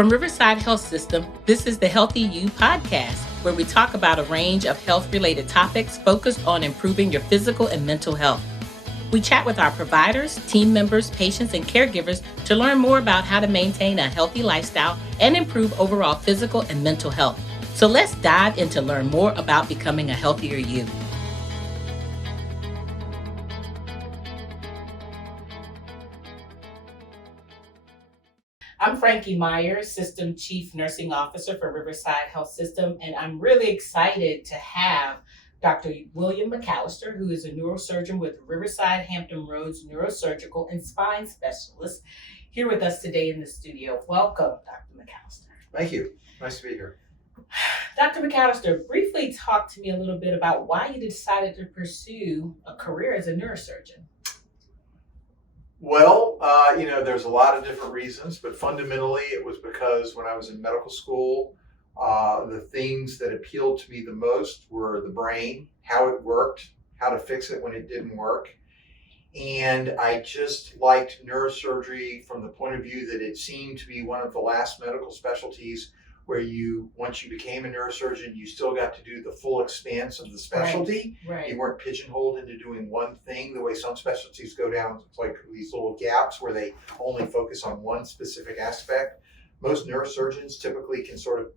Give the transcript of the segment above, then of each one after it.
From Riverside Health System, this is the Healthy You podcast, where we talk about a range of health-related topics focused on improving your physical and mental health. We chat with our providers, team members, patients, and caregivers to learn more about how to maintain a healthy lifestyle and improve overall physical and mental health. So let's dive in to learn more about becoming a healthier you. I'm Frankye Myers, System Chief Nursing Officer for Riverside Health System, and I'm really excited to have Dr. William McAllister, who is a neurosurgeon with Riverside Hampton Roads Neurosurgical and Spine Specialist, here with us today in the studio. Welcome, Dr. McAllister. Thank you. Nice to be here. Dr. McAllister, briefly talk to me a little bit about why you decided to pursue a career as a neurosurgeon. Well, there's a lot of different reasons, but fundamentally it was because when I was in medical school, the things that appealed to me the most were the brain, how it worked, how to fix it when it didn't work. And I just liked neurosurgery from the point of view that it seemed to be one of the last medical specialties where once you became a neurosurgeon, you still got to do the full expanse of the specialty. Right. You weren't pigeonholed into doing one thing the way some specialties go down, like these little gaps where they only focus on one specific aspect. Most neurosurgeons typically can sort of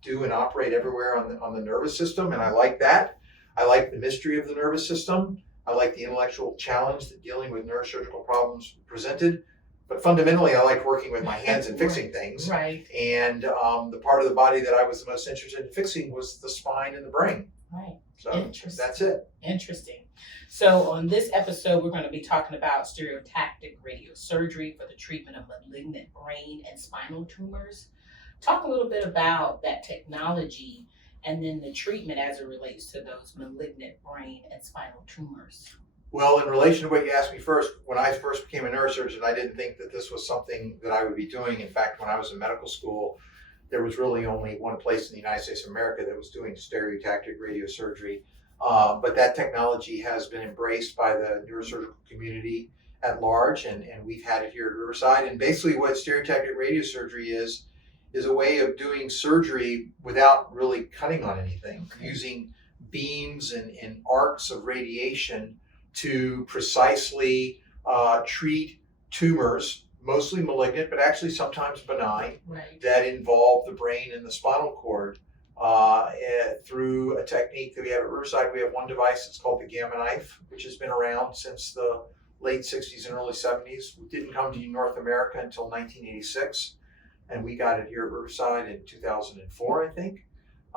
do and operate everywhere on the nervous system, and I like that. I like the mystery of the nervous system. I like the intellectual challenge that dealing with neurosurgical problems presented. But fundamentally, I liked working with my hands and fixing things. Right. And the part of the body that I was the most interested in fixing was the spine and the brain. Right. So Interesting. that's it. Interesting. So on this episode, we're going to be talking about stereotactic radiosurgery for the treatment of malignant brain and spinal tumors. Talk a little bit about that technology and then the treatment as it relates to those malignant brain and spinal tumors. Well, in relation to what you asked me first, when I first became a neurosurgeon, I didn't think that this was something that I would be doing. In fact, when I was in medical school, there was really only one place in the United States of America that was doing stereotactic radiosurgery. But that technology has been embraced by the neurosurgical community at large, and we've had it here at Riverside. And basically what stereotactic radiosurgery is a way of doing surgery without really cutting on anything, using beams and arcs of radiation to precisely treat tumors, mostly malignant, but actually sometimes benign, right, that involve the brain and the spinal cord through a technique that we have at Riverside. We have one device that's called the Gamma Knife, which has been around since the late 60s and early 70s. It didn't come to North America until 1986, and we got it here at Riverside in 2004, I think.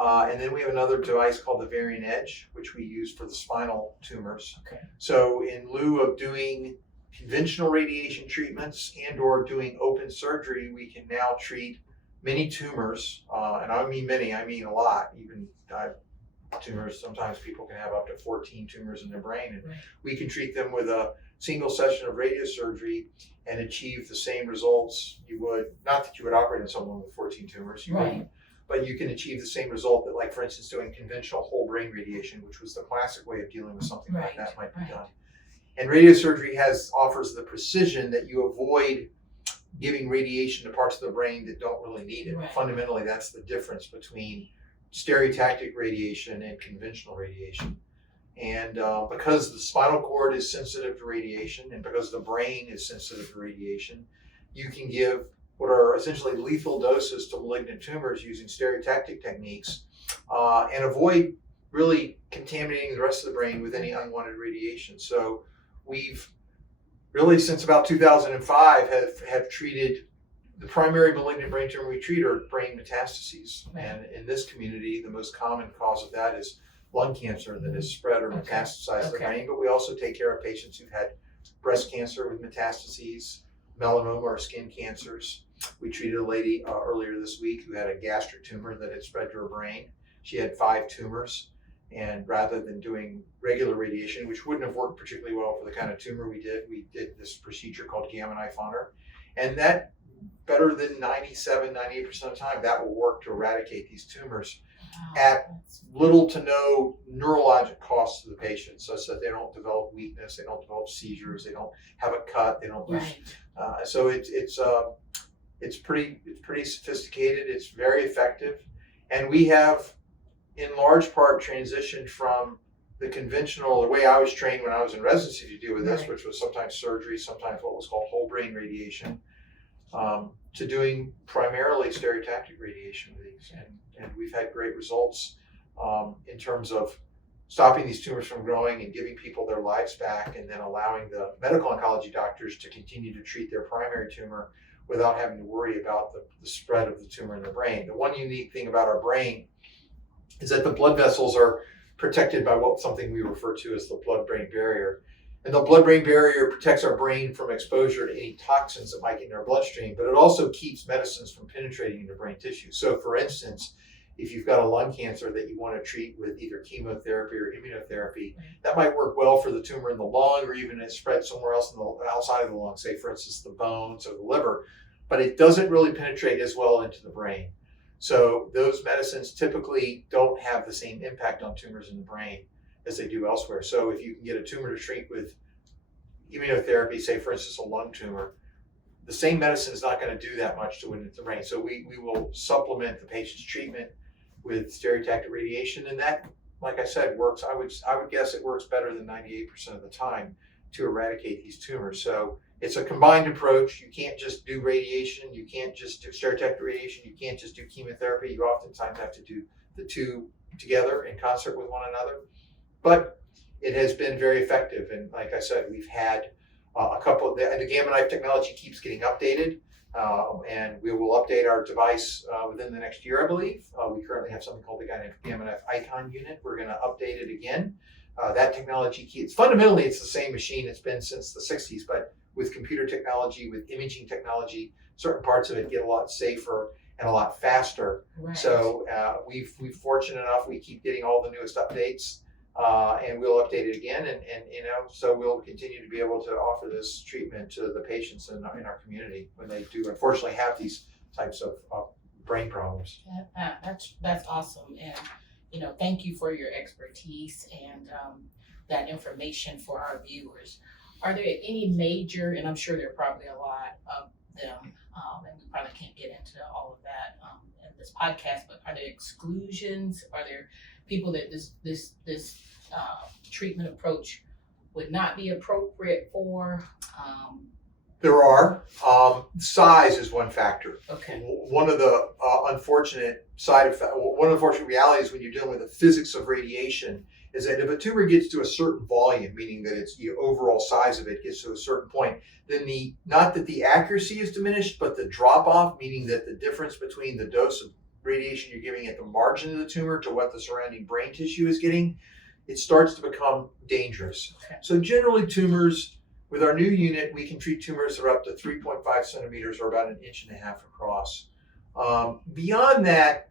And then we have another device called the Variant Edge, which we use for the spinal tumors. Okay. So in lieu of doing conventional radiation treatments and or doing open surgery, we can now treat many tumors. And I mean many, I mean a lot. Even tumors, sometimes people can have up to 14 tumors in their brain. And we can treat them with a single session of radiosurgery and achieve the same results you would, not that you would operate on someone with 14 tumors, you wouldn't. But you can achieve the same result that, like, for instance, doing conventional whole brain radiation, which was the classic way of dealing with something like that might be done. And radiosurgery offers the precision that you avoid giving radiation to parts of the brain that don't really need it. Right. Fundamentally, that's the difference between stereotactic radiation and conventional radiation. And because the spinal cord is sensitive to radiation and because the brain is sensitive to radiation, you can give what are essentially lethal doses to malignant tumors using stereotactic techniques and avoid really contaminating the rest of the brain with any unwanted radiation. So we've really, since about 2005, have treated the primary malignant brain tumor we treat are brain metastases. And in this community, the most common cause of that is lung cancer that has spread or metastasized the brain. But we also take care of patients who've had breast cancer with metastases, melanoma or skin cancers. We treated a lady earlier this week who had a gastric tumor that had spread to her brain. She had 5 tumors, and rather than doing regular radiation, which wouldn't have worked particularly well for the kind of tumor we did this procedure called Gamma Knife on her. And that, better than 97, 98% of the time, that will work to eradicate these tumors at little to no neurologic cost to the patient, such that they don't develop weakness, they don't develop seizures, they don't have a cut, they don't lose. So it's It's pretty sophisticated. It's very effective, and we have, in large part, transitioned from the conventional, the way I was trained when I was in residency to deal with this, which was sometimes surgery, sometimes what was called whole brain radiation, to doing primarily stereotactic radiation with these. And we've had great results in terms of stopping these tumors from growing and giving people their lives back, and then allowing the medical oncology doctors to continue to treat their primary tumor without having to worry about the spread of the tumor in the brain. The one unique thing about our brain is that the blood vessels are protected by something we refer to as the blood-brain barrier. And the blood-brain barrier protects our brain from exposure to any toxins that might get in our bloodstream, but it also keeps medicines from penetrating into brain tissue. So for instance, if you've got a lung cancer that you want to treat with either chemotherapy or immunotherapy, that might work well for the tumor in the lung, or even it spread somewhere else outside of the lung, say for instance the bones or the liver, but it doesn't really penetrate as well into the brain. So those medicines typically don't have the same impact on tumors in the brain as they do elsewhere. So if you can get a tumor to treat with immunotherapy, say for instance a lung tumor, the same medicine is not going to do that much to the brain. So we will supplement the patient's treatment with stereotactic radiation, and that, like I said, works. I would guess it works better than 98% of the time to eradicate these tumors. So it's a combined approach. You can't just do radiation. You can't just do stereotactic radiation. You can't just do chemotherapy. You oftentimes have to do the two together in concert with one another. But it has been very effective. And like I said, we've had a couple of the Gamma Knife technology keeps getting updated. And we will update our device within the next year, I believe. We currently have something called the Gamma Knife Icon unit. We're going to update it again. That technology keeps, fundamentally, it's the same machine. It's been since the 60s, but with computer technology, with imaging technology, certain parts of it get a lot safer and a lot faster. Right. So we're fortunate enough, we keep getting all the newest updates, and we'll update it again. And so we'll continue to be able to offer this treatment to the patients in our community when they do unfortunately have these types of brain problems. That's awesome. And, thank you for your expertise and that information for our viewers. Are there any major, and I'm sure there are probably a lot of them, and we probably can't get into all of that in this podcast, but are there exclusions? Are there people that this treatment approach would not be appropriate for? There are. Size is one factor. Okay. One of the unfortunate realities when you're dealing with the physics of radiation is that if a tumor gets to a certain volume, meaning that it's the overall size of it gets to a certain point, then not that the accuracy is diminished, but the drop off, meaning that the difference between the dose of radiation you're giving at the margin of the tumor to what the surrounding brain tissue is getting, it starts to become dangerous. Okay. So generally tumors, with our new unit, we can treat tumors that are up to 3.5 centimeters or about 1.5 inches across. Beyond that,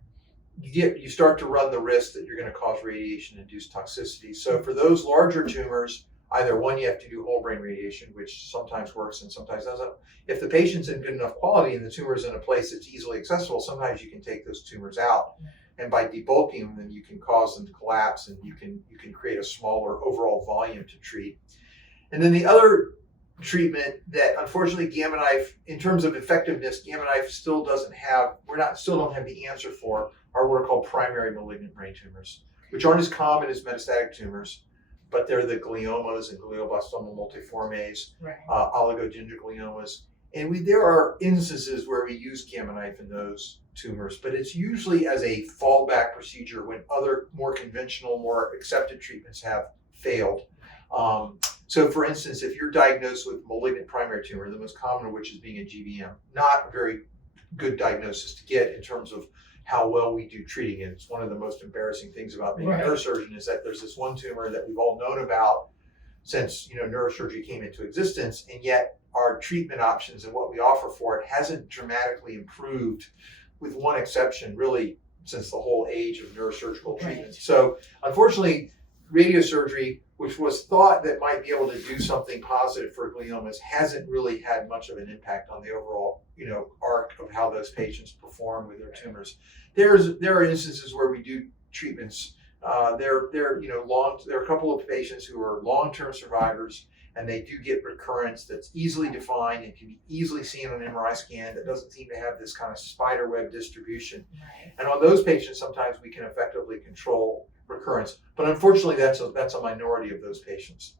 you start to run the risk that you're going to cause radiation-induced toxicity. So for those larger tumors, either one, you have to do whole brain radiation, which sometimes works and sometimes doesn't. If the patient's in good enough quality and the tumor's in a place that's easily accessible, sometimes you can take those tumors out. And by debulking them, then you can cause them to collapse, and you can create a smaller overall volume to treat. And then the other treatment that unfortunately Gamma Knife, in terms of effectiveness, Gamma Knife still don't have the answer for, are what are called primary malignant brain tumors, which aren't as common as metastatic tumors, but they're the gliomas and glioblastoma multiformes, right. Oligodendrogliomas. And there are instances where we use Gamma Knife in those tumors, but it's usually as a fallback procedure when other more conventional, more accepted treatments have failed. So for instance, if you're diagnosed with malignant primary tumor, the most common of which is being a GBM, not a very good diagnosis to get in terms of how well we do treating it. It's one of the most embarrassing things about being right. a neurosurgeon is that there's this one tumor that we've all known about since neurosurgery came into existence, and yet our treatment options and what we offer for it hasn't dramatically improved, with one exception, really, since the whole age of neurosurgical treatment. Right. So unfortunately, radiosurgery, which was thought that might be able to do something positive for gliomas, hasn't really had much of an impact on the overall, arc of how those patients perform with their tumors. There are instances where we do treatments. There are a couple of patients who are long-term survivors, and they do get recurrence that's easily defined and can be easily seen on an MRI scan that doesn't seem to have this kind of spider web distribution. Right. And on those patients, sometimes we can effectively control recurrence, but unfortunately, that's a minority of those patients.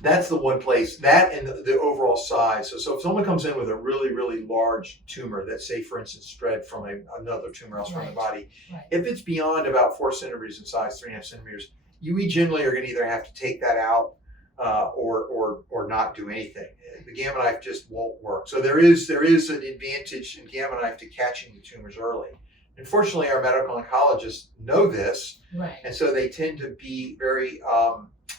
That's the one place, that and the overall size. So if someone comes in with a really, really large tumor that, say, for instance, spread from another tumor elsewhere in the body, if it's beyond about 4 centimeters in size, 3.5 centimeters, we generally are going to either have to take that out or not do anything. The Gamma knife just won't work. So there is an advantage in Gamma knife to catching the tumors early. Unfortunately, our medical oncologists know this, and so they tend to be very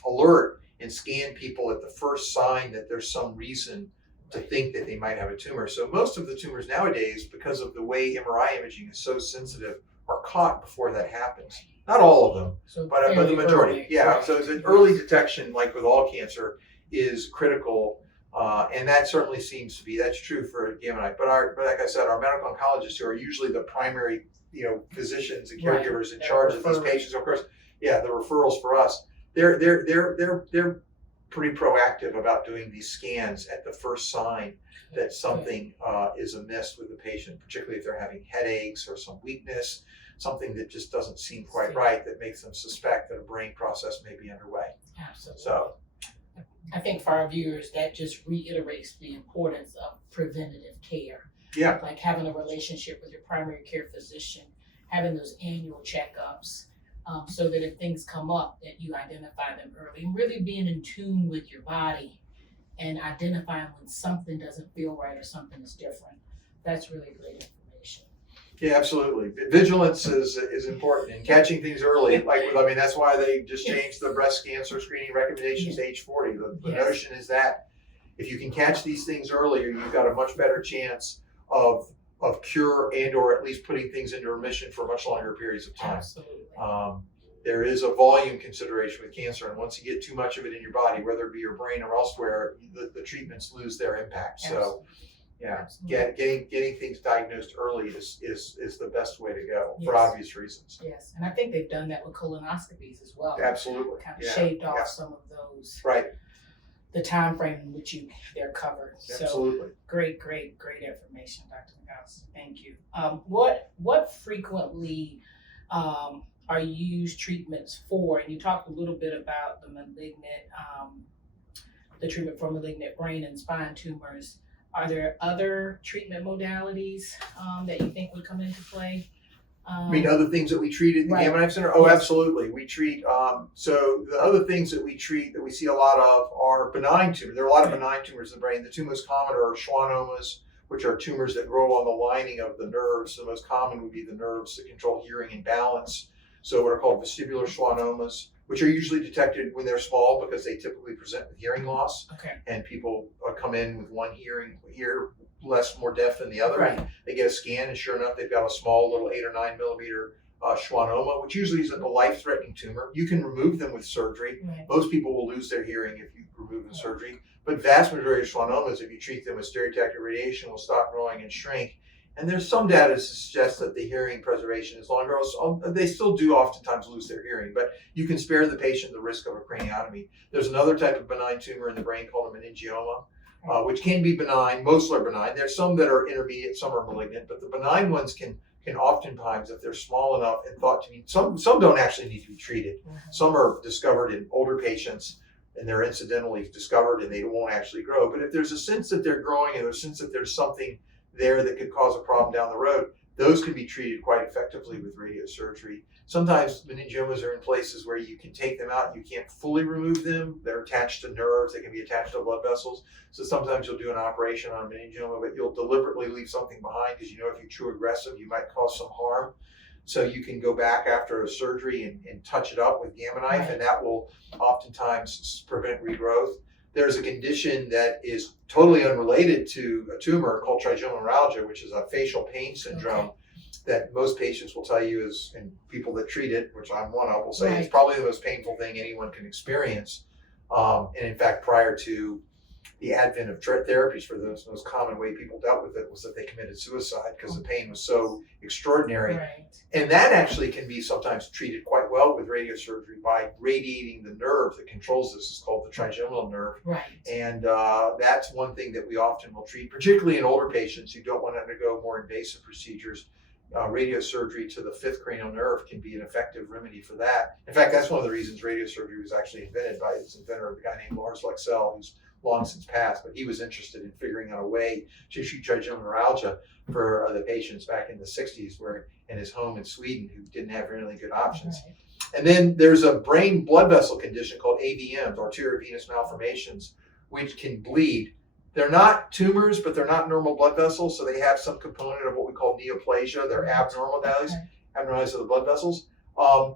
alert and scan people at the first sign that there's some reason to think that they might have a tumor. So most of the tumors nowadays, because of the way MRI imaging is so sensitive, are caught before that happens. Not all of them, but the majority. Yeah, so the early detection, like with all cancer, is critical, and that certainly seems to be, that's true for Gamma knife. But like I said, our medical oncologists, who are usually the primary, physicians and caregivers in charge of these patients, of course, the referrals for us, they're pretty proactive about doing these scans at the first sign that something is amiss with the patient, particularly if they're having headaches or some weakness, something that just doesn't seem quite right, that makes them suspect that a brain process may be underway. Absolutely. So I think for our viewers, that just reiterates the importance of preventative care. Yeah. Like having a relationship with your primary care physician, having those annual checkups, so that if things come up, that you identify them early, and really being in tune with your body and identifying when something doesn't feel right or something is different. That's really great information. Yeah, absolutely. Vigilance is important, and catching things early. That's why they just changed the breast cancer screening recommendations to age 40. The notion is that if you can catch these things earlier, you've got a much better chance of cure and or at least putting things into remission for much longer periods of time. Absolutely. There is a volume consideration with cancer, and once you get too much of it in your body, whether it be your brain or elsewhere, the treatments lose their impact. So, getting things diagnosed early is the best way to go for obvious reasons. Yes, and I think they've done that with colonoscopies as well. Absolutely. Kind of shaved off some of those. Right. The time frame in which they're covered. Absolutely. So great information, Dr. McAllister. Thank you. What frequently are used treatments for? And you talked a little bit about the malignant, the treatment for malignant brain and spine tumors. Are there other treatment modalities that you think would come into play? I mean, other things that we treat at the Gamma Knife Center? Oh, absolutely. We treat, so the other things that we treat that we see a lot of are benign tumors. There are a lot of benign tumors in the brain. The two most common are schwannomas, which are tumors that grow on the lining of the nerves. The most common would be the nerves that control hearing and balance. So what are called vestibular schwannomas, which are usually detected when they're small because they typically present with hearing loss. Okay. And people come in with one ear less, more deaf than the other. Right. They get a scan, and sure enough, they've got a small little 8 or 9 millimeter schwannoma, which usually isn't a life-threatening tumor. You can remove them with surgery. Right. Most people will lose their hearing if you remove the surgery. But vast majority of schwannomas, if you treat them with stereotactic radiation, will stop growing and shrink. And there's some data to suggest that the hearing preservation is longer. They still do oftentimes lose their hearing, but you can spare the patient the risk of a craniotomy. There's another type of benign tumor in the brain called a meningioma, which can be benign. Most are benign. There's some that are intermediate, some are malignant, but the benign ones can oftentimes, if they're small enough and thought to be, some don't actually need to be treated. Some are discovered in older patients, and they're incidentally discovered and they won't actually grow. But if there's a sense that they're growing and there's a sense that there's something there that could cause a problem down the road, those can be treated quite effectively with radiosurgery. Sometimes meningiomas are in places where you can take them out. You can't fully remove them. They're attached to nerves. They can be attached to blood vessels. So sometimes you'll do an operation on a meningioma, but you'll deliberately leave something behind because you know if you're too aggressive, you might cause some harm. So you can go back after a surgery and touch it up with Gamma knife, and that will oftentimes prevent regrowth. There's a condition that is totally unrelated to a tumor called trigeminal neuralgia, which is a facial pain syndrome that most patients will tell you is, and people that treat it, which I'm one of, will say it's probably the most painful thing anyone can experience. And in fact, prior to the advent of therapies for those, the most common way people dealt with it was that they committed suicide because the pain was so extraordinary. And that actually can be sometimes treated quite well with radiosurgery by radiating the nerve that controls this. It's called the trigeminal nerve. Right. And that's one thing that we often will treat, particularly in older patients who don't want to undergo more invasive procedures. Radiosurgery to the fifth cranial nerve can be an effective remedy for that. In fact, that's one of the reasons radiosurgery was actually invented by its inventor, a guy named Lars Lexell, who's long since passed, but he was interested in figuring out a way to treat trigeminal neuralgia for the patients back in the 60s, where in his home in Sweden, who didn't have really good options. Right. And then there's a brain blood vessel condition called AVMs, arteriovenous malformations, which can bleed. They're not tumors, but they're not normal blood vessels, so they have some component of what we call neoplasia. They're abnormalities of the blood vessels.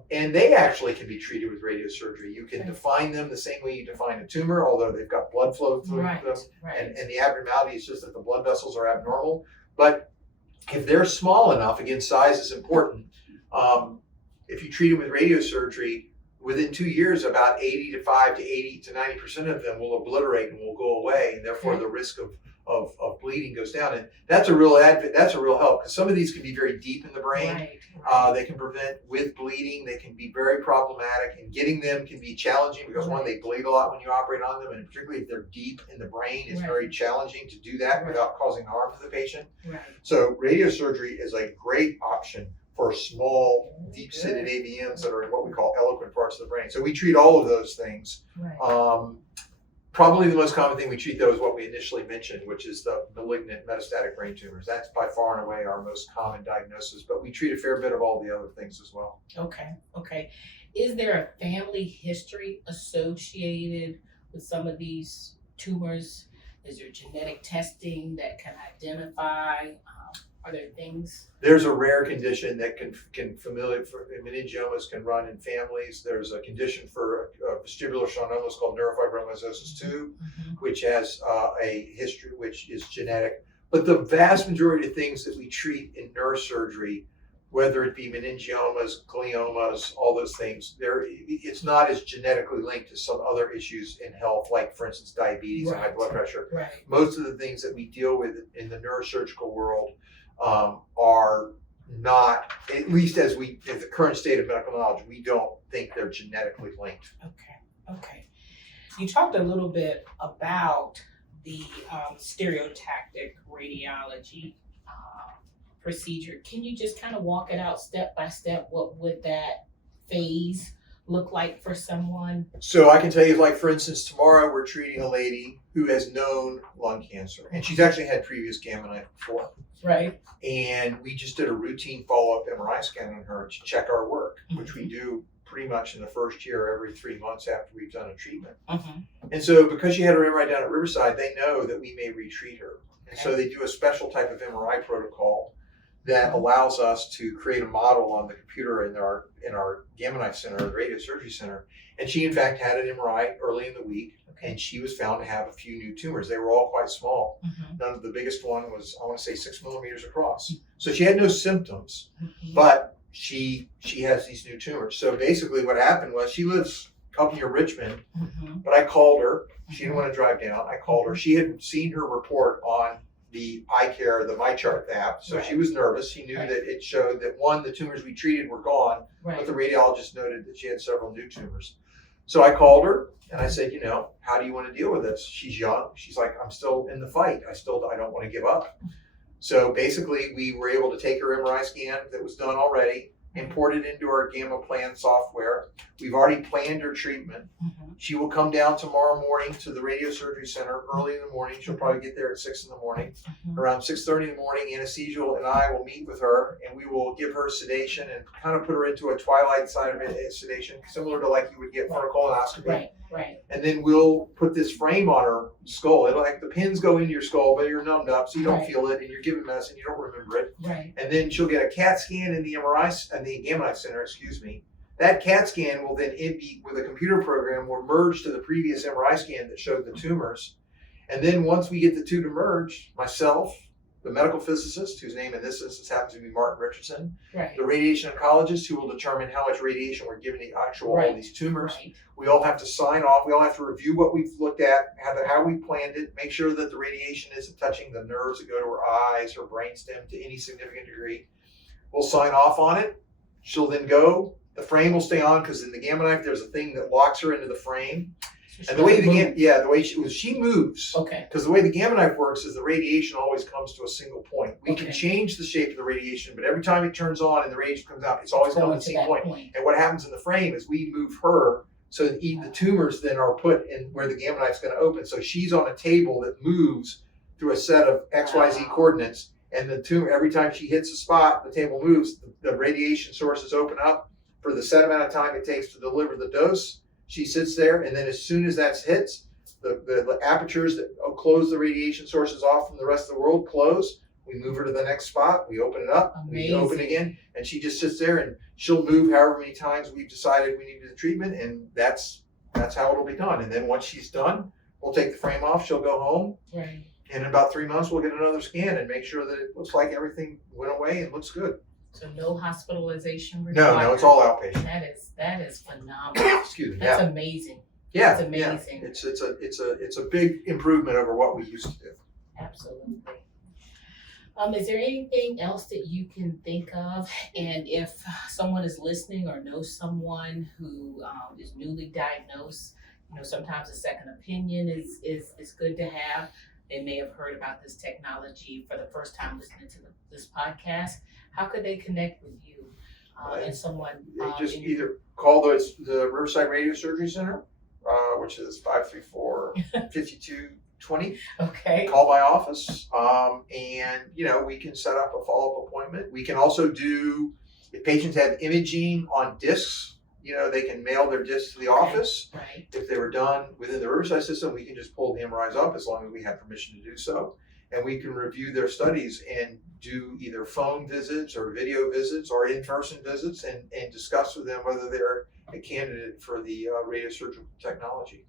And they actually can be treated with radiosurgery. You can define them the same way you define a tumor, although they've got blood flow through them. And the abnormality is just that the blood vessels are abnormal. But if they're small enough, again, size is important. If you treat them with radiosurgery, within 2 years, about 85 to 80 to 90% of them will obliterate and will go away, and therefore the risk of bleeding goes down. And that's a real help, because some of these can be very deep in the brain. They can prevent with bleeding. They can be very problematic, and getting them can be challenging because one, they bleed a lot when you operate on them, and particularly if they're deep in the brain, it's very challenging to do that without causing harm to the patient. So radiosurgery is a great option for small, deep-seated AVMs that are in what we call eloquent parts of the brain. So we treat all of those things. Probably the most common thing we treat, though, is what we initially mentioned, which is the malignant metastatic brain tumors. That's by far and away our most common diagnosis, but we treat a fair bit of all the other things as well. Okay. Is there a family history associated with some of these tumors? Is there genetic testing that can identify? Are there things? There's a rare condition that meningiomas can run in families. There's a condition for vestibular schwannomas called neurofibromatosis 2, which has a history which is genetic. But the vast majority of things that we treat in neurosurgery, whether it be meningiomas, gliomas, all those things, it's not as genetically linked to some other issues in health, like, for instance, diabetes and high blood pressure. Most of the things that we deal with in the neurosurgical world are not, at least as the current state of medical knowledge, we don't think they're genetically linked. Okay. You talked a little bit about the stereotactic radiology procedure. Can you just kind of walk it out step by step? What would that phase look like for someone? So I can tell you, like, for instance, tomorrow we're treating a lady who has known lung cancer, and she's actually had previous gamma knife before. And we just did a routine follow-up MRI scan on her to check our work, which we do pretty much in the first year, every 3 months after we've done a treatment. And so because she had her MRI down at Riverside, they know that we may retreat her. And so they do a special type of MRI protocol that allows us to create a model on the computer in our gamma knife center, the radiosurgery center. And she, in fact, had an MRI early in the week, and she was found to have a few new tumors. They were all quite small. None of the biggest one was, I want to say, 6 millimeters across. So she had no symptoms, but she has these new tumors. So basically what happened was, she lives up near Richmond, but I called her. She didn't want to drive down. I called her. She had seen her report on the iCare, the MyChart app. So she was nervous. She knew that it showed that, one, the tumors we treated were gone, but the radiologist noted that she had several new tumors. So I called her and I said, how do you want to deal with this? She's young. She's like, I'm still in the fight. I don't want to give up. So basically we were able to take her MRI scan that was done already, import it into our Gamma Plan software. We've already planned her treatment. She will come down tomorrow morning to the radiosurgery center early in the morning. She'll probably get there at 6 in the morning. Around 6:30 in the morning, anesthesial and I will meet with her, and we will give her sedation and kind of put her into a twilight side of it, sedation, similar to like you would get for a colonoscopy. And then we'll put this frame on her skull. It'll, like, the pins go into your skull, but you're numbed up, so you don't feel it, and you're given medicine, you don't remember it. And then she'll get a CAT scan in the MRI and the Gamma Knife Center, That CAT scan will then with a computer program will merge to the previous MRI scan that showed the tumors. And then once we get the two to merge, myself, the medical physicist, whose name in this instance happens to be Martin Richardson, the radiation oncologist, who will determine how much radiation we're giving the actual all these tumors. We all have to sign off. We all have to review what we've looked at, how we planned it, make sure that the radiation isn't touching the nerves that go to her eyes or brainstem to any significant degree. We'll sign off on it. She'll then go The frame will stay on because in the Gamma Knife, there's a thing that locks her into the frame. So And the way she moves, Okay. because the way the Gamma Knife works is the radiation always comes to a single point. We Okay. can change the shape of the radiation, but every time it turns on and the radiation comes out, it's always coming to the same point. And what happens in the frame is we move her so that the tumors then are put in where the Gamma Knife is going to open. So she's on a table that moves through a set of XYZ coordinates, and the tumor, every time she hits a spot, the table moves, the radiation sources open up for the set amount of time it takes to deliver the dose. She sits there, and then as soon as that hits, the apertures that close the radiation sources off from the rest of the world close. We move her to the next spot. We open it up. Amazing. We open again, and she just sits there, and she'll move however many times we've decided we need the treatment, and that's how it'll be done. And then once she's done, we'll take the frame off. She'll go home. Right. And in about 3 months, we'll get another scan and make sure that it looks like everything went away and looks good. So no hospitalization required? No, it's all outpatient. That is phenomenal. Excuse me. That's amazing. Yeah, That's amazing. Yeah. It's a big improvement over what we used to do. Absolutely. Is there anything else that you can think of? And if someone is listening or knows someone who is newly diagnosed, sometimes a second opinion is good to have. They may have heard about this technology for the first time listening to this podcast. How could they connect with you and someone? They just either call the Riverside Radiosurgery Center, which is 534-5220. Okay. Call my office, and we can set up a follow-up appointment. We can also do, if patients have imaging on discs, they can mail their discs to the office. Right. If they were done within the Riverside system, we can just pull the MRIs up as long as we have permission to do so. And we can review their studies and do either phone visits or video visits or in-person visits and discuss with them whether they're a candidate for the radiosurgical technology.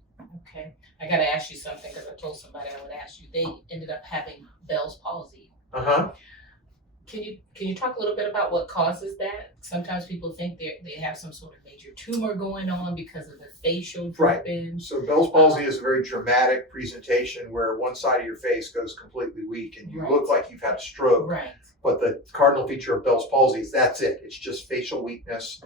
Okay. I got to ask you something because I told somebody I would ask you. They ended up having Bell's palsy. Uh-huh. Can you talk a little bit about what causes that? Sometimes people think they have some sort of major tumor going on because of the facial drooping. Right. So Bell's palsy is a very dramatic presentation where one side of your face goes completely weak and you look like you've had a stroke. Right. But the cardinal feature of Bell's palsy is that's it. It's just facial weakness.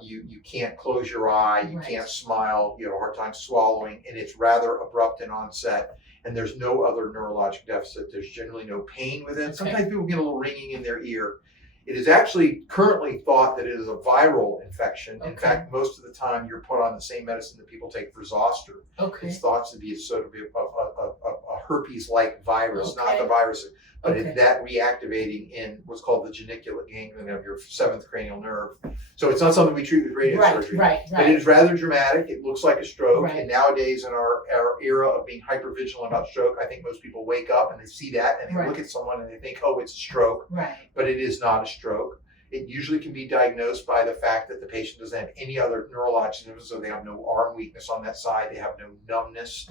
You can't close your eye. You can't smile. You have a hard time swallowing, and it's rather abrupt in onset. And there's no other neurologic deficit. There's generally no pain with it. Okay. Sometimes people get a little ringing in their ear. It is actually currently thought that it is a viral infection. In fact, most of the time you're put on the same medicine that people take for Zoster. Okay. It's thought to be sort of a herpes-like virus, not the virus, but it's that reactivating in what's called the geniculate ganglion of your seventh cranial nerve. So it's not something we treat with radiosurgery. Right. But it is rather dramatic. It looks like a stroke. Right. And nowadays in our era of being hypervigilant about stroke, I think most people wake up and they see that and they look at someone and they think, oh, it's a stroke. Right. But it is not a stroke. It usually can be diagnosed by the fact that the patient doesn't have any other neurologic symptoms, so they have no arm weakness on that side, they have no numbness.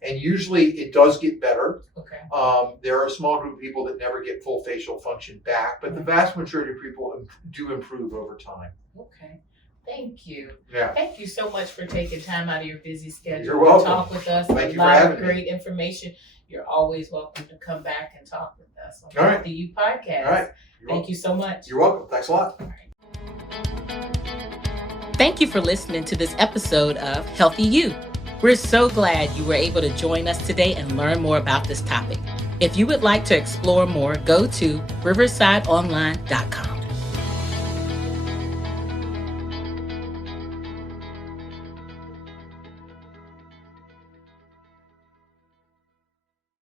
And usually it does get better. Okay. There are a small group of people that never get full facial function back, but the vast majority of people do improve over time. Okay. Thank you. Yeah. Thank you so much for taking time out of your busy schedule You're welcome. to talk with us. Thank you a for lot having of great information. You're always welcome to come back and talk with us on All right. the U Podcast. All right. Thank you so much. You're welcome. Thanks a lot. Thank you for listening to this episode of Healthy You. We're so glad you were able to join us today and learn more about this topic. If you would like to explore more, go to riversideonline.com.